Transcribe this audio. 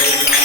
Amen.